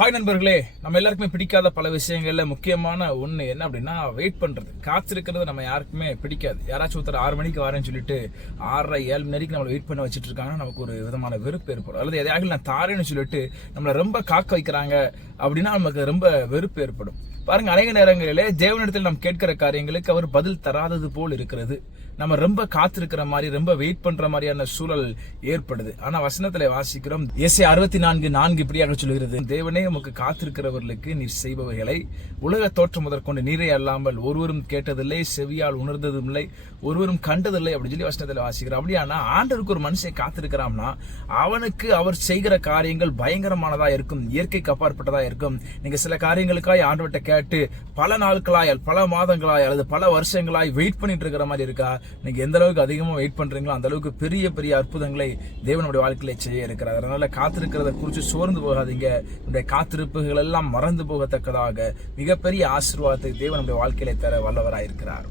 Hi நண்பர்களே, நம்ம எல்லாருக்குமே பிடிக்காத பல விஷயங்கள்ல முக்கியமான ஒண்ணு என்ன அப்படின்னா வெயிட் பண்றது. காத்திருக்கிறது நம்ம யாருக்குமே பிடிக்காது. யாராச்சும் ஒருத்தர் 6 மணிக்கு வரேன்னு சொல்லிட்டு 6:30 7 மணி வரைக்கும் நம்மளை வெயிட் பண்ண வச்சுட்டு இருக்காங்கன்னா நமக்கு ஒரு விதமான வெறுப்பு ஏற்படும். அல்லது எதையாவது நான் தாரேன்னு சொல்லிட்டு நம்மளை ரொம்ப காக்க வைக்கிறாங்க அப்படின்னா நமக்கு ரொம்ப வெறுப்பு ஏற்படும். பாருங்க, அநேக நேரங்களிலே தேவனிடத்தில் நாம் கேட்கிற காரியங்களுக்கு அவர் பதில் தராதது போல் இருக்கிறது. நம்ம ரொம்ப காத்திருக்கிற மாதிரி, ரொம்ப வெயிட் பண்ற மாதிரியான சூழல் ஏற்படுது. ஆனா வசனத்துல வாசிக்கிறோம், எஸ்ஏ 64:4 இப்படியாக சொல்கிறது, தேவனே உமக்கு காத்திருக்கிறவர்களுக்கு நீர் செய்பவைகளை உலக தோற்றம் முதற்கொண்டு நீரே அல்லாமல் ஒருவரும் கேட்டதில்லை, செவியால் உணர்ந்ததும் இல்லை, ஒருவரும் கண்டதில்லை அப்படின்னு சொல்லி வசனத்துல வாசிக்கிறோம். அப்படியானா ஆண்டவருக்கு ஒரு மனுஷன் காத்திருக்கிறான்னா அவனுக்கு அவர் செய்கிற காரியங்கள் பயங்கரமானதா இருக்கும், இயற்கைக்கு அப்பாற்பட்டதா இருக்கும். நீங்க சில காரியங்களுக்காய் ஆண்டவர்கிட்ட கேட்டு பல நாட்களாய், பல மாதங்களாய் அல்லது பல வருஷங்களாய் வெயிட் பண்ணிட்டு இருக்கிற மாதிரி இருக்கா? நீங்க எந்த அளவுக்கு அதிகமா வெயிட் பண்றீங்களோ அந்த அளவுக்கு பெரிய பெரிய அற்புதங்களை தேவனுடைய வாழ்க்கையில செய்ய இருக்கிறார். அதனால காத்திருக்கிறத குறித்து சோர்ந்து போகாதீங்க. உங்களுடைய காத்திருப்புகள் எல்லாம் மறந்து போகத்தக்கதாக மிகப்பெரிய ஆசீர்வாதத்தை தேவனுடைய வாழ்க்கையில தர வல்லவராயிருக்கிறார்.